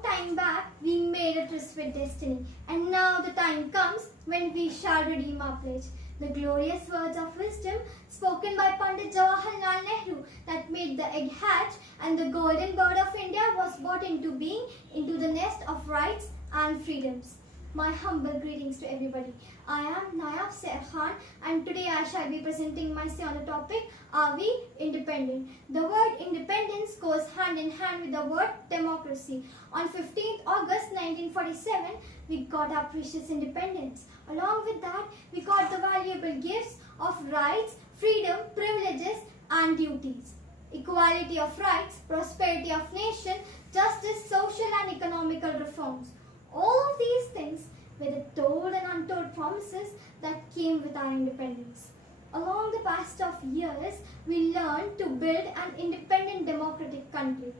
long time back, we made a tryst with destiny, and now the time comes when we shall redeem our pledge. The glorious words of wisdom spoken by Pandit Jawaharlal Nehru that made the egg hatch and the golden bird of India was brought into being into the nest of rights and freedoms. My humble greetings to everybody. I am Nayab Saher and today I shall be presenting myself on the topic, Are we independent? The word independence goes hand in hand with the word democracy. On 15th August 1947, we got our precious independence. Along with that, we got the valuable gifts of rights, freedom, privileges and duties. Equality of rights, prosperity of nation, justice, social and economical reforms. All of these things were the told and untold promises that came with our independence. Along the past of years, we learned to build an independent democratic country.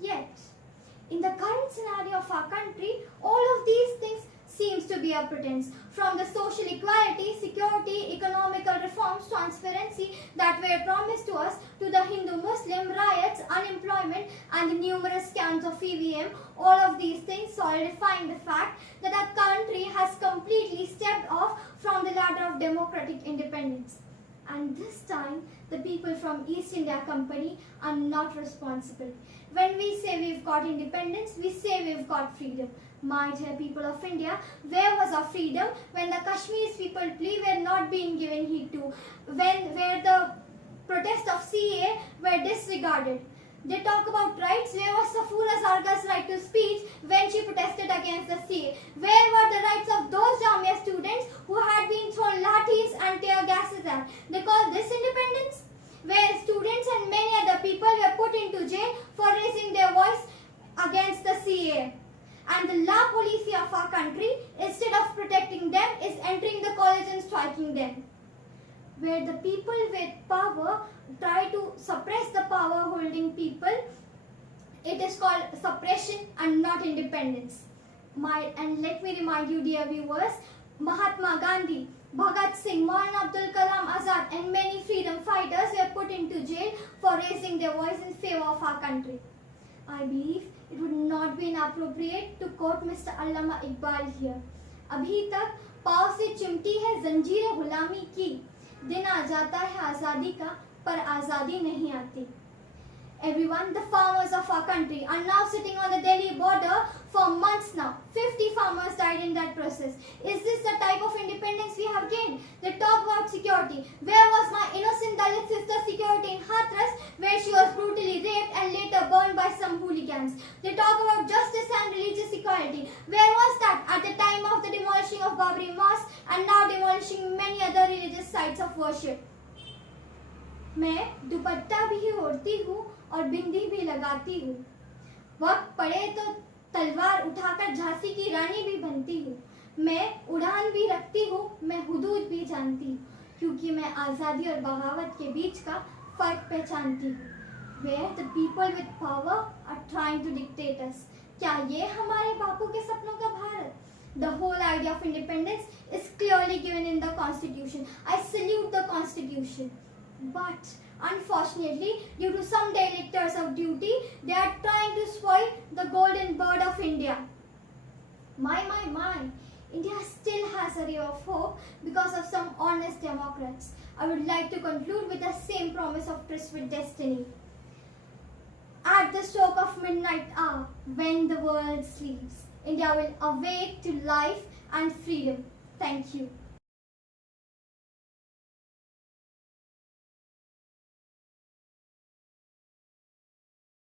Yet, in the current scenario of our country, all of these things seems to be a pretense. From the social equality, security, economical reforms, transparency that were promised to us, to the Hindu-Muslim riots, unemployment and the numerous scams of EVM, all of these things solidifying the fact that our country has completely stepped off from the ladder of democratic independence. And this time, the people from East India Company are not responsible. When we say we've got independence, we say we've got freedom. My dear people of India, where was our freedom when the Kashmir's people plea were not being given heed to? Where the protests of CA were disregarded? They talk about rights. Where was Safura Zargar's right to speech when she protested against the CA? Where were the rights of those Jamia students who had been thrown lathis and tear gases at? They call this independence? Where students and many other people were put into jail for raising their voice against the CA. And the la police of our country, instead of protecting them, is entering the college and striking them. Where the people with power try to suppress the power holding people, it is called suppression and not independence. And let me remind you, dear viewers, Mahatma Gandhi, Bhagat Singh, Maulana Abdul Kalam Azad and many freedom fighters were put into jail for raising their voice in favor of our country. I believe it would not be inappropriate to quote Mr. Allama Iqbal here. अभी तक पाँव से चिमटी है जंजीर गुलामी की, दिन आ जाता है आज़ादी का, पर आज़ादी नहीं आती. Everyone, the farmers of our country are now sitting on the Delhi border for months now. 50 farmers died in that process. Is this the type of independence we have gained? They talk about security. Where was my innocent Dalit sister security in Hathras, where she was brutally raped and later burned by some hooligans? They talk about justice and religious equality. Where was that at the time of the demolishing of Babri Mosque and now demolishing many other religious sites of worship? मैं दुपट्टा भी ओढ़ती हूँ और बिंदी भी लगाती हूँ. वक्त पड़े तो तलवार उठाकर झांसी की रानी भी बनती हूँ. मैं उड़ान भी रखती हूँ, मैं हुदूद भी जानती हूँ, क्योंकि मैं आज़ादी और बगावत के बीच का फर्क पहचानती हूँ. Where the people with power are trying to dictate us. क्या ये हमारे बापू के सपनों का Bharat? The whole idea of independence is clearly given in the Constitution. I salute the Constitution. But unfortunately, due to some delectors of duty, they are trying to spoil the golden bird of India. My. India still has a ray of hope because of some honest Democrats. I would like to conclude with the same promise of tryst with destiny. At the stroke of midnight hour, when the world sleeps, India will awake to life and freedom. Thank you.